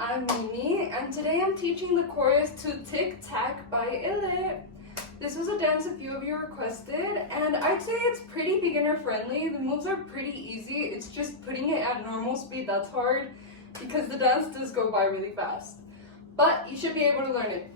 I'm Mimi, and today I'm teaching the chorus to Tick Tack by ILLIT. This was a dance a few of you requested, and I'd say it's pretty beginner friendly. The moves are pretty easy. It's just putting it at normal speed that's hard, because the dance does go by really fast. But you should be able to learn it.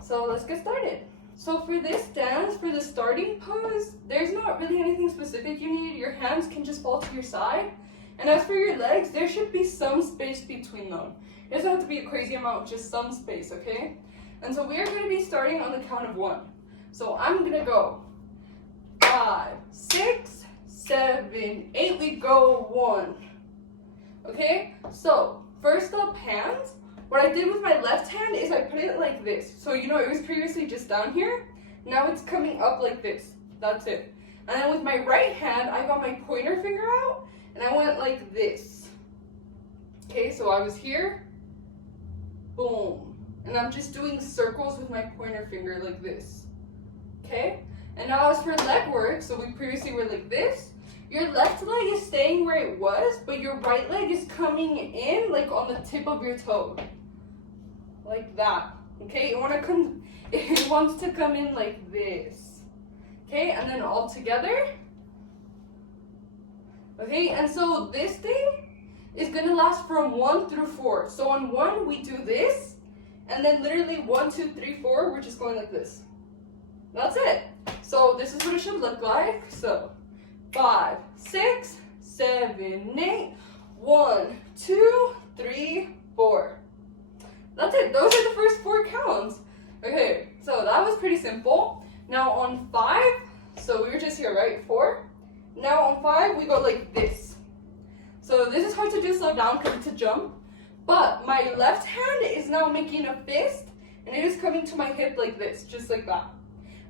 So let's get started. So for this dance, for the starting pose, there's not really anything specific you need. Your hands can just fall to your side. And as for your legs, there should be some space between them. It doesn't have to be a crazy amount, just some space, okay? And so we are going to be starting on the count of 1. So I'm going to go 5, 6, 7, 8. We go 1. Okay? So first up, hands. What I did with my left hand is I put it like this. So you know it was previously just down here. Now it's coming up like this. That's it. And then with my right hand, I got my pointer finger out. And I went like this. Okay, so I was here. Boom. And I'm just doing circles with my pointer finger like this. Okay? And now as for leg work, so we previously were like this. Your left leg is staying where it was, but your right leg is coming in like on the tip of your toe. Like that. Okay? It wants to come in like this. Okay? And then all together. Okay, and so this thing is going to last from 1 through 4. So on 1, we do this, and then literally 1, 2, 3, 4, we're just going like this. That's it. So this is what it should look like. So 5, 6, 7, 8, 1, 2, 3, 4. That's it. Those are the first 4 counts. Okay, so that was pretty simple. Now on 5, so we were just here, right? 4. Now on 5, we go like this. So this is hard to do slow down because it's a jump. But my left hand is now making a fist, and it is coming to my hip like this, just like that.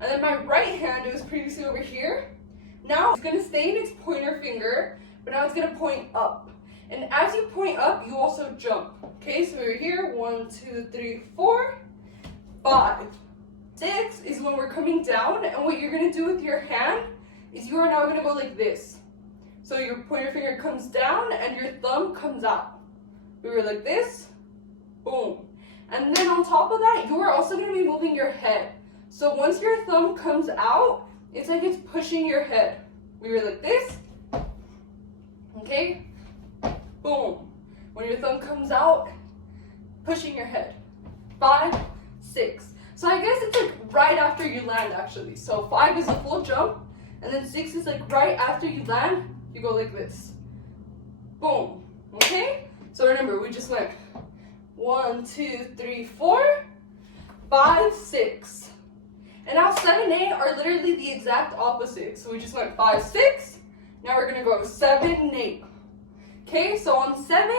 And then my right hand, it was previously over here. Now it's going to stay in its pointer finger, but now it's going to point up. And as you point up, you also jump. Okay, so we're here, 1, 2, 3, 4, 5. 6 is when we're coming down, and what you're going to do with your hand is you are now going to go like this. So your pointer finger comes down and your thumb comes out. We were like this, boom. And then on top of that, you are also going to be moving your head. So once your thumb comes out, it's like it's pushing your head. We were like this, okay, boom. When your thumb comes out, pushing your head. 5, 6. So I guess it's like right after you land actually. So 5 is a full jump. And then 6 is like right after you land, you go like this. Boom. Okay? So remember, we just went 1, 2, 3, 4, 5, 6. And now 7, 8 are literally the exact opposite. So we just went 5, 6. Now we're going to go 7, 8. Okay? So on 7,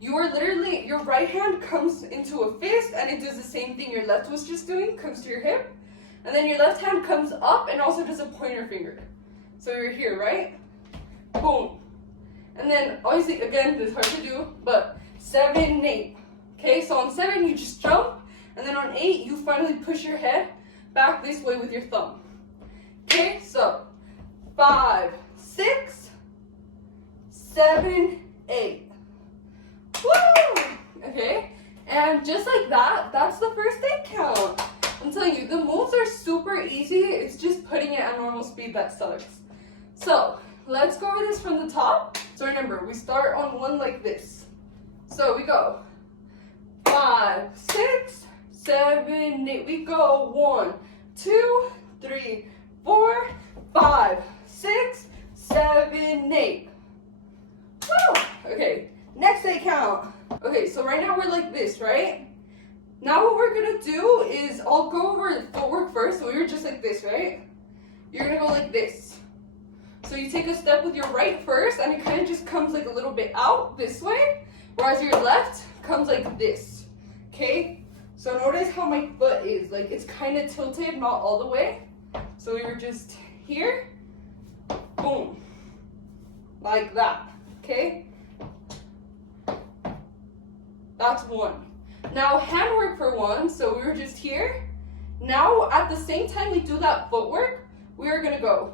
you are literally, your right hand comes into a fist and it does the same thing your left was just doing, comes to your hip. And then your left hand comes up and also does a pointer finger. So you're here, right? Boom. And then, obviously, again, this is hard to do, but 7, 8. Okay, so on 7, you just jump. And then on 8, you finally push your head back this way with your thumb. Okay, so 5, 6, 7, 8. Woo! Okay, and just like that, that's the first 8 count. I'm telling you, the moves are super easy. It's just putting it at normal speed that sucks. So let's go over this from the top. So remember, we start on 1 like this. So we go 5, 6, 7, 8. We go 1, 2, 3, 4, 5, 6, 7, 8. Woo! Okay, next 8 count. Okay, so right now we're like this, right? Now what we're going to do is, I'll go over footwork first. So we were just like this, right? You're going to go like this. So you take a step with your right first, and it kind of just comes like a little bit out this way, whereas your left comes like this, okay? So notice how my foot is, like it's kind of tilted, not all the way. So we were just here, boom, like that, okay? That's 1. Now handwork for 1, so we were just here. Now at the same time we do that footwork, we are gonna go.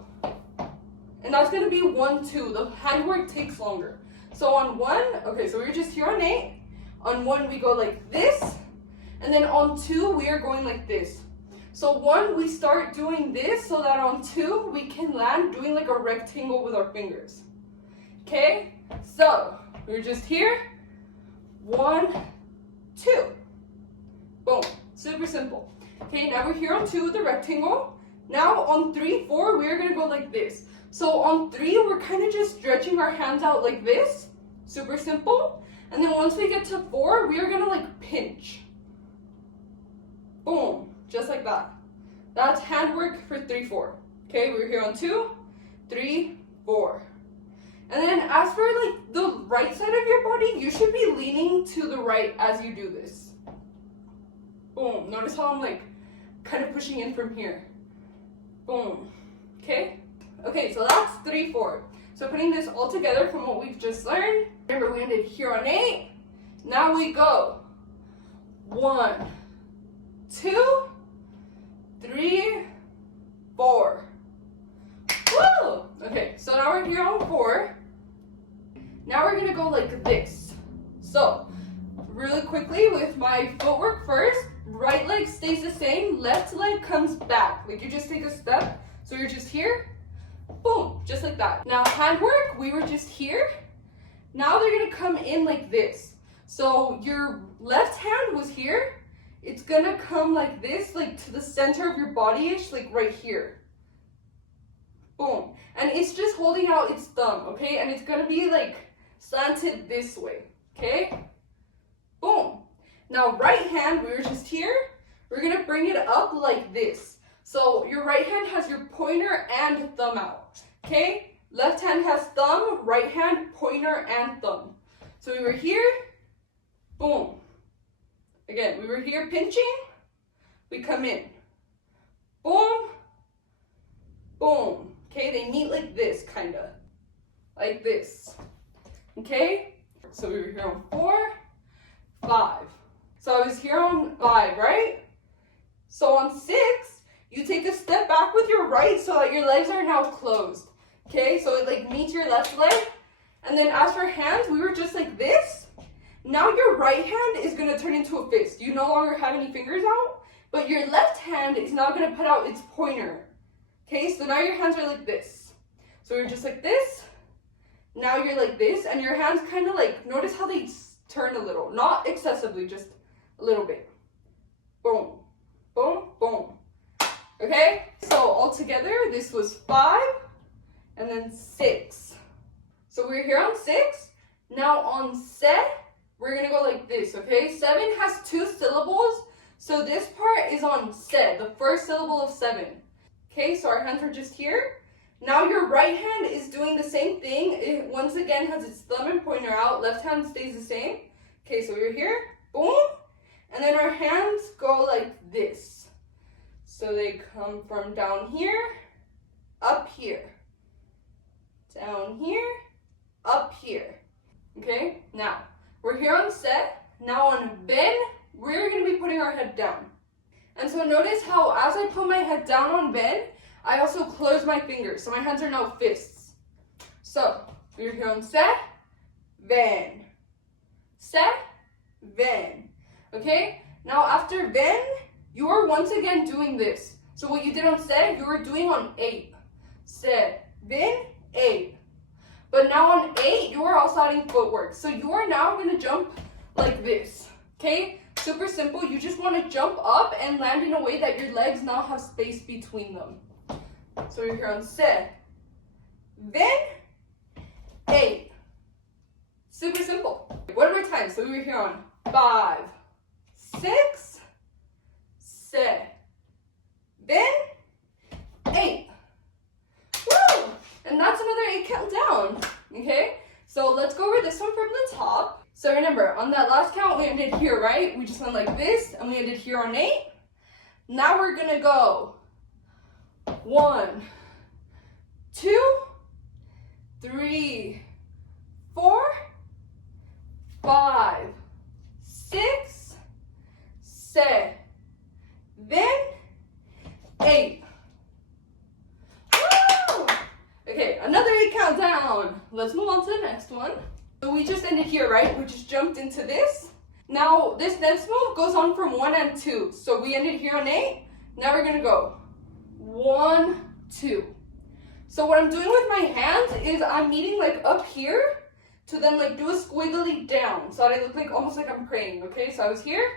And that's gonna be 1, 2. The handwork takes longer. So on 1, okay, so we were just here on 8. On 1, we go like this. And then on 2, we are going like this. So 1, we start doing this so that on 2, we can land doing like a rectangle with our fingers. Okay? So, we're just here. 1, 2. Boom. Super simple. Okay, now we're here on 2 with the rectangle. Now on 3, 4, we're going to go like this. So on 3, we're kind of just stretching our hands out like this. Super simple. And then once we get to 4, we are going to like pinch. Boom. Just like that. That's handwork for 3, 4. Okay, we're here on 2, 3, 4. And then as for like the right side of your body, you should be leaning to the right as you do this. Boom. Notice how I'm like kind of pushing in from here. Boom. Okay? Okay, so that's 3, 4. So putting this all together from what we've just learned. Remember, we ended here on 8. Now we go 1, 2, 3, 4. Woo! Okay, so now we're here on 4. Now we're gonna go like this. So, really quickly with my footwork first, right leg stays the same, left leg comes back. Like you just take a step, so you're just here, boom, just like that. Now handwork, we were just here. Now they're gonna come in like this. So your left hand was here, it's gonna come like this, like to the center of your body-ish, like right here. Boom. And it's just holding out its thumb, okay? And it's gonna be like slanted this way, okay? Boom. Now right hand, we were just here. We're gonna bring it up like this. So your right hand has your pointer and thumb out, okay? Left hand has thumb, right hand, pointer, and thumb. So we were here, boom. Again, we were here pinching, we come in. Boom, boom. Okay, they meet like this, kinda. Like this. Okay? So we were here on 4, 5. So I was here on 5, right? So on 6, you take a step back with your right so that your legs are now closed. Okay, so it like meets your left leg. And then as for hands, we were just like this. Now your right hand is gonna turn into a fist. You no longer have any fingers out, but your left hand is now gonna put out its pointer. Okay, so now your hands are like this. So you're just like this. Now you're like this, and your hands kind of like, notice how they turn a little. Not excessively, just a little bit. Boom, boom, boom. Okay, so all together, this was 5, and then 6. So we're here on 6. Now on set, we're gonna go like this, okay? 7 has 2 syllables, so this part is on set, the first syllable of 7. Okay, so our hands are just here. Now your right hand is doing the same thing. It once again has its thumb and pointer out. Left hand stays the same. Okay, so we're here, boom. And then our hands go like this. So they come from down here, up here. Down here, up here. Okay, now we're here on set. Now on bend, we're gonna be putting our head down. And so notice how as I put my head down on bend, I also close my fingers. So my hands are now fists. So we're here on set, bend. Set, bend. Okay? Now after bend, you are once again doing this. So what you did on set, you were doing on 8. Set, bend, 8. But now on 8, you are also adding footwork. So you are now going to jump like this. Okay? Super simple. You just want to jump up and land in a way that your legs now have space between them. So we're here on set, then 8. Super simple. One more time. So we were here on 5, 6, set, then 8. Woo! And that's another 8 count down. Okay? So let's go over this one from the top. So remember, on that last count, we ended here, right? We just went like this, and we ended here on 8. Now we're gonna go 1, 2, 3, 4, 5, 6, 7, then 8. Woo! Okay, another 8 count down. Let's move on to the next one. So we just ended here, right? We just jumped into this. Now, this next move goes on from 1 and 2. So we ended here on 8. Now we're going to go 1, 2. So what I'm doing with my hands is I'm meeting like up here to then like do a squiggly down. So I look like almost like I'm praying, okay? So I was here.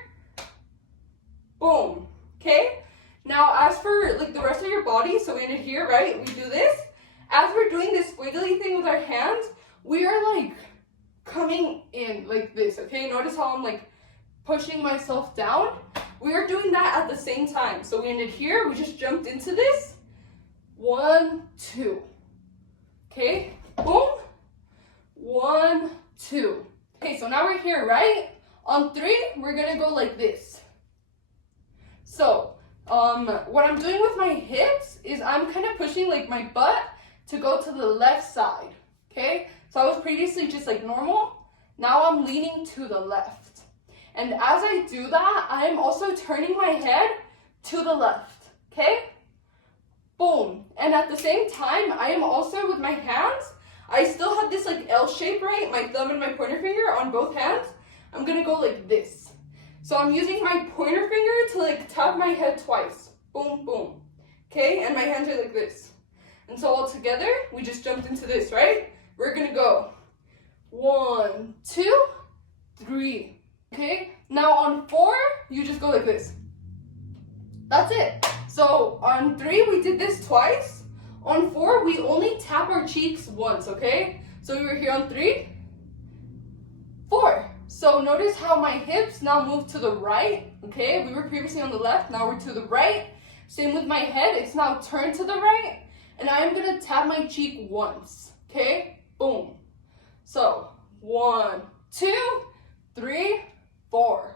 Boom. Okay? Now as for like the rest of your body, so we ended here, right? We do this. As we're doing this squiggly thing with our hands, we are like coming in like this, okay? Notice how I'm like pushing myself down. We are doing that at the same time. So we ended here, we just jumped into this. 1, 2. Okay, boom. 1, 2. Okay, so now we're here, right? On 3, we're gonna go like this. So, what I'm doing with my hips is I'm kind of pushing like my butt to go to the left side, okay? So I was previously just like normal. Now I'm leaning to the left. And as I do that, I am also turning my head to the left, okay? Boom. And at the same time, I am also with my hands, I still have this like L shape, right? My thumb and my pointer finger on both hands. I'm gonna go like this. So I'm using my pointer finger to like tap my head twice. Boom, boom. Okay, and my hands are like this. And so all together, we just jumped into this, right? We're gonna go 1, 2, 3. Okay, now on 4, you just go like this. That's it. So on 3, we did this twice. On 4, we only tap our cheeks once, okay? So we were here on 3, 4. So notice how my hips now move to the right, okay? We were previously on the left, now we're to the right. Same with my head, it's now turned to the right. And I'm gonna tap my cheek once, okay? Boom. So 1, 2, 3, 4.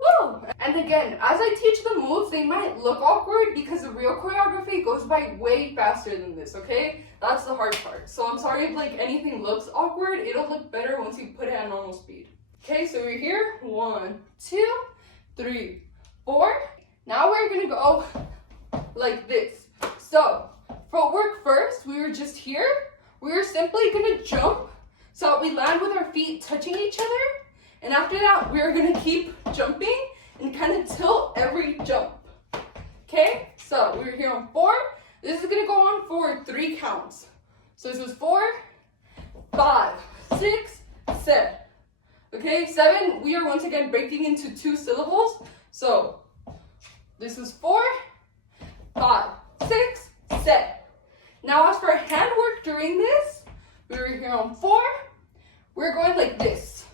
Woo! And again, as I teach the moves, they might look awkward because the real choreography goes by way faster than this, okay? That's the hard part. So I'm sorry if like anything looks awkward, it'll look better once you put it at normal speed. Okay, so we're here, 1, 2, 3, 4. Now we're gonna go like this. So, footwork first, we were just here. We were simply gonna jump so we land with our feet touching each other. And after that, we're gonna keep jumping and kind of tilt every jump. Okay, so we're here on 4. This is gonna go on for 3 counts. So this was 4, 5, 6, 7. Okay, 7, we are once again breaking into 2 syllables. So this was 4, 5, 6, 7. Now as for handwork during this, we were here on 4. We're going like this.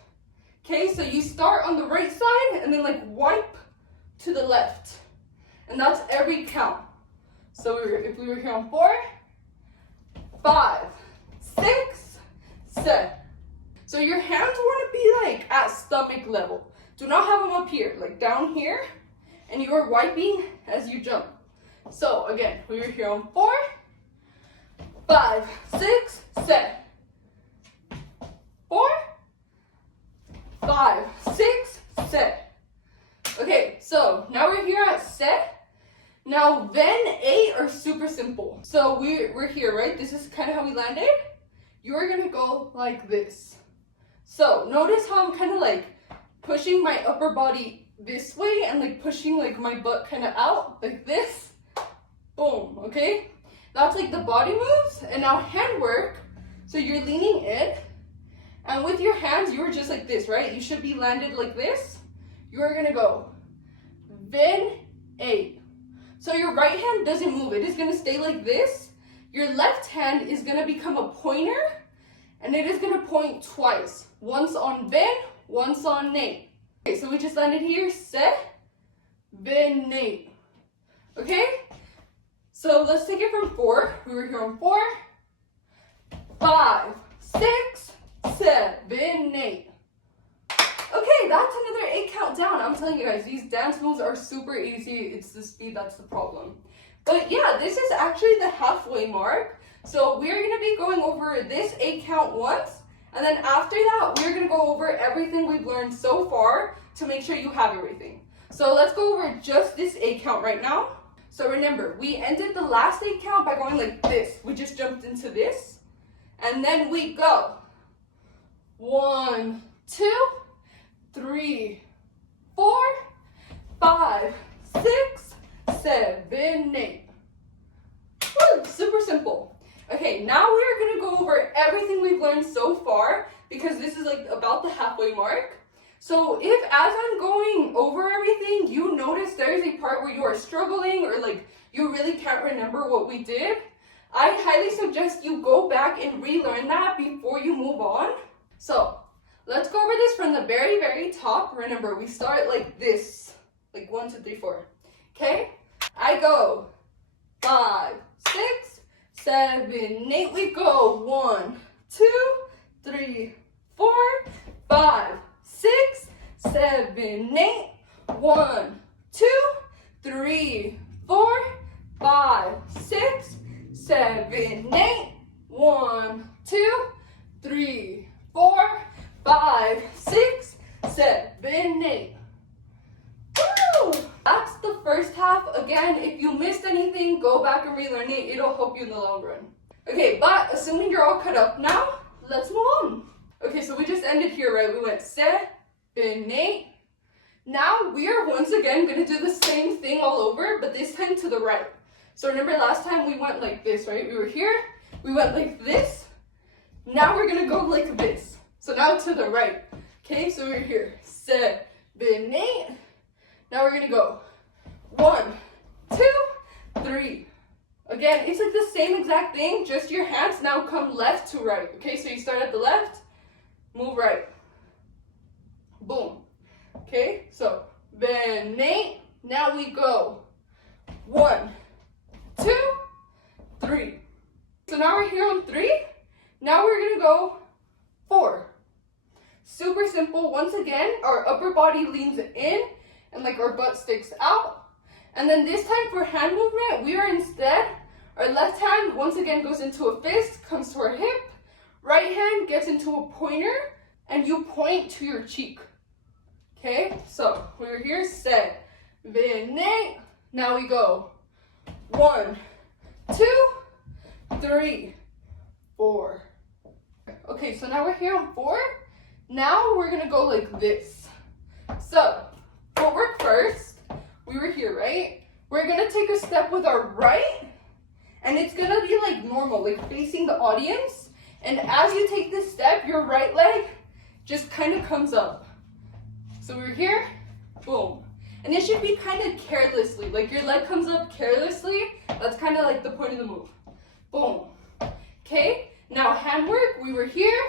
Okay, so you start on the right side and then like wipe to the left. And that's every count. So if we were here on 4, 5, 6, 7. So your hands want to be like at stomach level. Do not have them up here, like down here. And you are wiping as you jump. So again, we were here on 4, 5, 6, 7. 4, 5, 6, 7. Okay, so now we're here at set. Now then 8 are super simple. So we're here, right? This is kind of how we landed. You're gonna go like this. So notice how I'm kind of like pushing my upper body this way and like pushing like my butt kind of out like this. Boom, okay? That's like the body moves. And now handwork. So you're leaning in. And with your hands, you were just like this, right? You should be landed like this. You're gonna go then 8. So your right hand doesn't move. It is gonna stay like this. Your left hand is gonna become a pointer, and it is gonna point twice. Once on Ben, once on Nate. Okay, so we just landed here, set, Ben, Nate. Okay? So let's take it from 4. We were here on 4, 5, 6, 7, 8. Okay, that's another 8 count down. I'm telling you guys, these dance moves are super easy. It's the speed that's the problem. But yeah, this is actually the halfway mark. So we're gonna be going over this 8 count once, and then after that, we're gonna go over everything we've learned so far to make sure you have everything. So let's go over just this 8 count right now. So remember, we ended the last 8 count by going like this. We just jumped into this, and then we go 1, 2, 3, halfway mark. So if as I'm going over everything, you notice there's a part where you are struggling or like you really can't remember what we did, I highly suggest you go back and relearn that before you move on. So let's go over this from the very, very top. Remember, we start like this, like 1, 2, 3, 4. Okay? I go 5, 6, 7, 8. We go 1, 2, 3, 4, 5, 6, 7, 8. 1, 2, 3, 4, 5, 6, 7, 8. 1, 2, 3, 4, 5, 6, 7, 8. Woo! That's the first half. Again, if you missed anything, go back and relearn it. It'll help you in the long run. Okay, but assuming you're all cut up now, let's move on. Okay, so we just ended here, right? We went 7, 8. Now we are once again going to do the same thing all over, but this time to the right. So remember last time we went like this, right? We were here, we went like this. Now we're going to go like this. So now to the right. Okay, so we're here. 7, 8. Now we're going to go 1, 2, 3. Again, it's like the same exact thing, just your hands now come left to right. Okay, so you start at the left, move right. Boom. Okay, so 7, 8. Now we go 1, 2, 3. So now we're here on 3. Now we're going to go 4. Super simple. Once again, our upper body leans in and like our butt sticks out. And then this time for hand movement, we are instead, our left hand once again goes into a fist, comes to our hip. Right hand gets into a pointer and you point to your cheek. Okay, so we're here, 7, 8. Now we go 1, 2, 3, 4. Okay, so now we're here on 4. Now we're gonna go like this. So footwork first. We were here, right? We're gonna take a step with our right, and it's gonna be like normal, like facing the audience. And as you take this step, your right leg just kind of comes up. So we're here, boom. And it should be kind of carelessly, like your leg comes up carelessly. That's kind of like the point of the move. Boom. Okay, now handwork, we were here.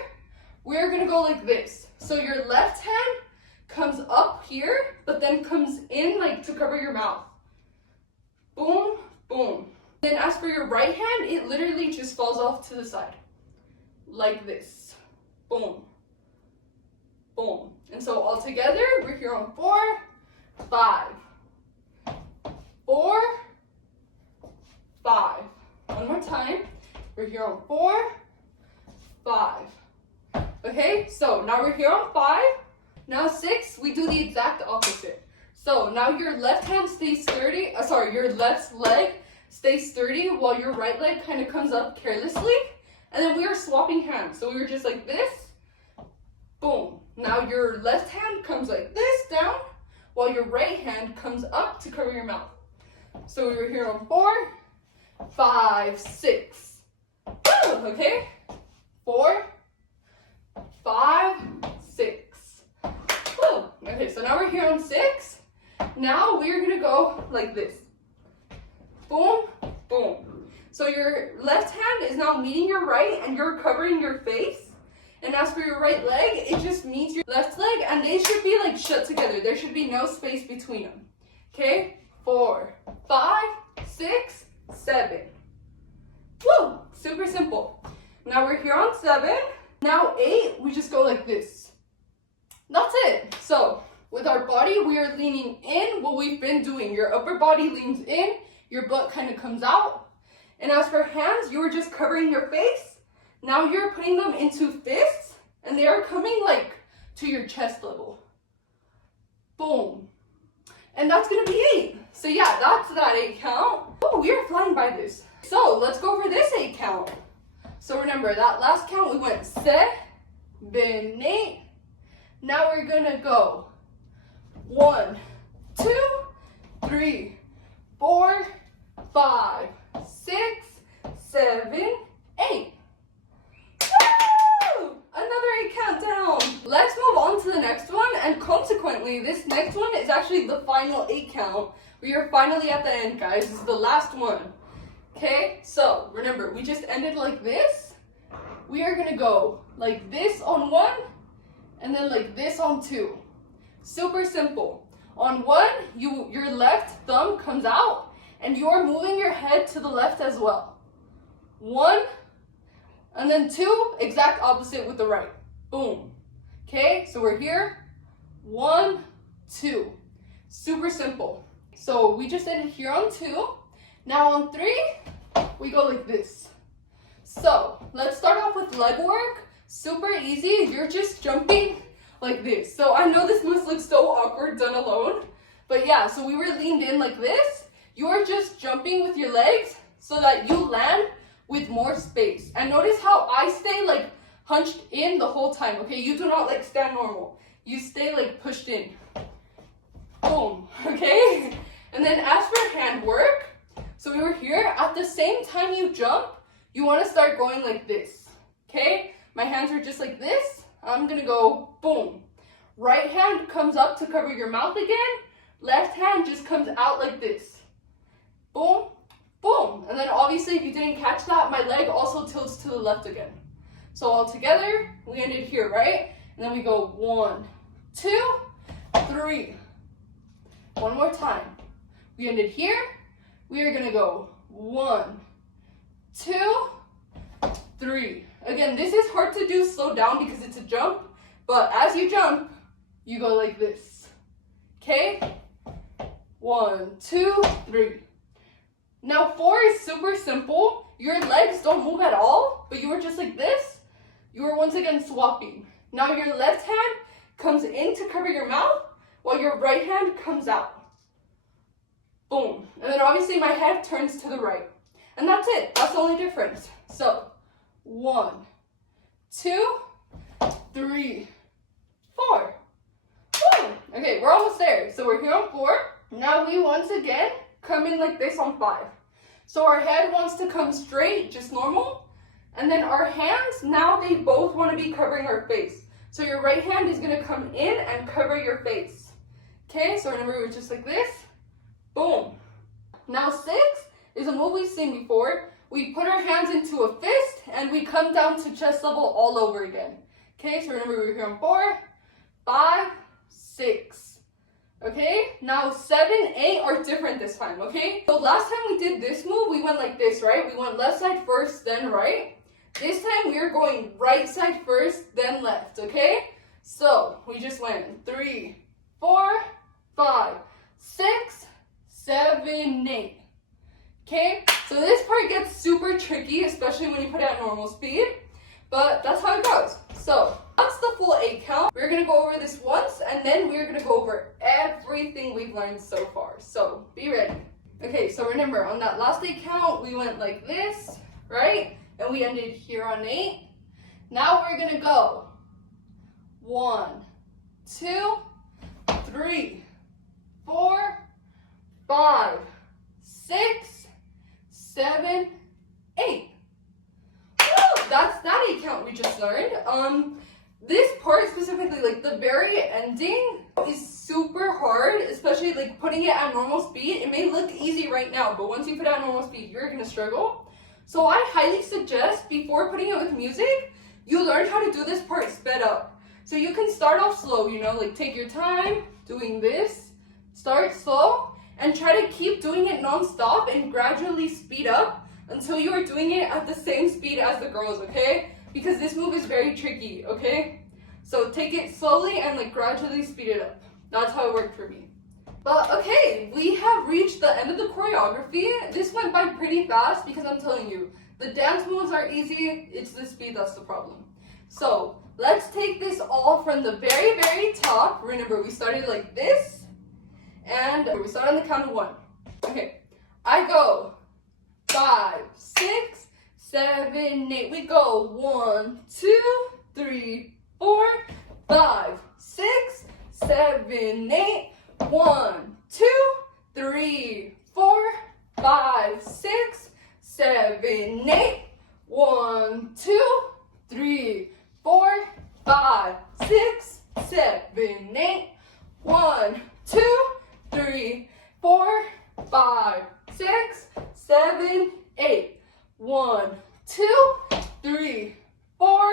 We're gonna go like this. So your left hand comes up here, but then comes in like to cover your mouth. Boom, boom. Then as for your right hand, it literally just falls off to the side. Like this. Boom. Boom. And so all together, we're here on 4, 5. 4, 5. One more time. We're here on 4, 5. Okay, so now we're here on 5. Now 6, we do the exact opposite. So now your left hand stays sturdy, your left leg stays sturdy while your right leg kind of comes up carelessly. And then we are swapping hands. So we were just like this. Boom. Now your left hand comes like this down while your right hand comes up to cover your mouth. So we were here on 4, 5, 6. Okay? 4, 5, 6. Okay, so now we're here on 6. Now we're gonna go like this. Boom, boom. So your left hand is now meeting your right and you're covering your face. And as for your right leg, it just meets your left leg and they should be like shut together. There should be no space between them. Okay? 4, 5, 6, 7. Woo! Super simple. Now we're here on 7. Now 8, we just go like this. That's it. So with our body, we are leaning in what we've been doing. Your upper body leans in, your butt kind of comes out. And as for hands, you were just covering your face. Now you're putting them into fists, and they are coming like to your chest level. Boom. And that's gonna be 8. So yeah, that's that 8 count. Oh, we are flying by this. So let's go over this 8 count. So remember, that last count we went 7, 8. Now we're gonna go 1, 2, 3, 4, 5, 6, 7, 8. Woo! Another 8 countdown. Let's move on to the next one, and consequently, this next one is actually the final 8 count. We are finally at the end, guys. This is the last one. Okay, so remember, we just ended like this. We are gonna go like this on 1, and then like this on 2. Super simple. On 1, your left thumb comes out, and you are moving your head to the left as well. 1, and then 2, exact opposite with the right. Boom. Okay, so we're here. 1, 2. Super simple. So we just ended here on 2. Now on 3, we go like this. So let's start off with leg work. Super easy. You're just jumping like this. So I know this must look so awkward done alone, but yeah, so we were leaned in like this. You're just jumping with your legs so that you land with more space. And notice how I stay like hunched in the whole time, okay? You do not like stand normal. You stay like pushed in. Boom, okay? And then as for hand work, so we were here. At the same time you jump, you want to start going like this, okay? My hands are just like this. I'm gonna go boom. Right hand comes up to cover your mouth again. Left hand just comes out like this. Boom, boom. And then obviously if you didn't catch that, my leg also tilts to the left again. So all together, we ended here, right? And then we go 1, 2, 3. One more time. We ended here. We are gonna go 1, 2, 3. Again, this is hard to do slow down because it's a jump, but as you jump, you go like this. Okay? 1, 2, 3. Now 4 is super simple. Your legs don't move at all, but you are just like this. You are once again swapping. Now your left hand comes in to cover your mouth, while your right hand comes out. Boom. And then obviously my head turns to the right. And that's it. That's the only difference. So 1, 2, 3, 4. Boom. Okay, we're almost there. So we're here on 4. Now we once again come in like this on 5. So our head wants to come straight, just normal. And then our hands, now they both want to be covering our face. So your right hand is going to come in and cover your face. Okay, so remember we're just like this. Boom. Now 6 is a move we've seen before. We put our hands into a fist and we come down to chest level all over again. Okay, so remember we're here on 4, 5, 6. Okay, now 7, 8 are different this time, okay? So last time we did this move, we went like this, right? We went left side first, then right. This time we are going right side first, then left, okay? So we just went 3, 4, 5, 6, 7, 8. Okay, so this part gets super tricky, especially when you put it at normal speed, but that's how it goes. So that's the full 8 count. We're gonna go over this once, and then we're gonna go over everything we've learned so far. So be ready. Okay, so remember on that last 8 count, we went like this, right? And we ended here on 8. Now we're gonna go 1, 2, 3, 4, 5, 6, 7, 8. Woo! That's that 8 count we just learned. This part specifically, like the very ending, is super hard, especially like putting it at normal speed. It may look easy right now, but once you put it at normal speed, you're gonna struggle. So I highly suggest before putting it with music, you learn how to do this part sped up. So you can start off slow, you know, like take your time doing this, start slow, and try to keep doing it non-stop and gradually speed up until you are doing it at the same speed as the girls, okay? Because this move is very tricky, okay? So take it slowly and like gradually speed it up. That's how it worked for me. But okay, we have reached the end of the choreography. This went by pretty fast because I'm telling you, the dance moves are easy, it's the speed that's the problem. So let's take this all from the very, very top. Remember, we started like this, and we start on the count of 1. Okay, I go 5, 6, 7, 8. We go 1, 2, 3, 4, 5, 6, 7, 8. 1, 2, 3, 4, 5, 6, 7, 8. 1, 2, 3, 4, 5, 6, 7, 8. 1, 2, 3, 4, 5, 6, 7, 8. 1, 2, 3, 4,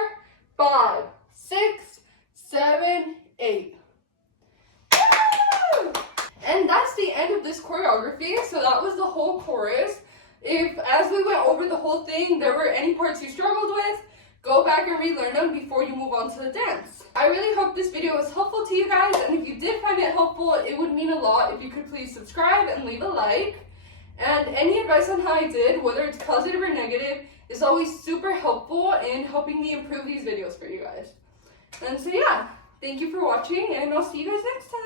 5, 6, 7, 8. Woo! And that's the end of this choreography. So that was the whole chorus. If, as we went over the whole thing, there were any parts you struggled with, go back and relearn them before you move on to the dance. I really hope this video was helpful to you guys, and if you did find it helpful, it would mean a lot if you could please subscribe and leave a like. And any advice on how I did, whether it's positive or negative, is always super helpful in helping me improve these videos for you guys. And so yeah, thank you for watching, and I'll see you guys next time.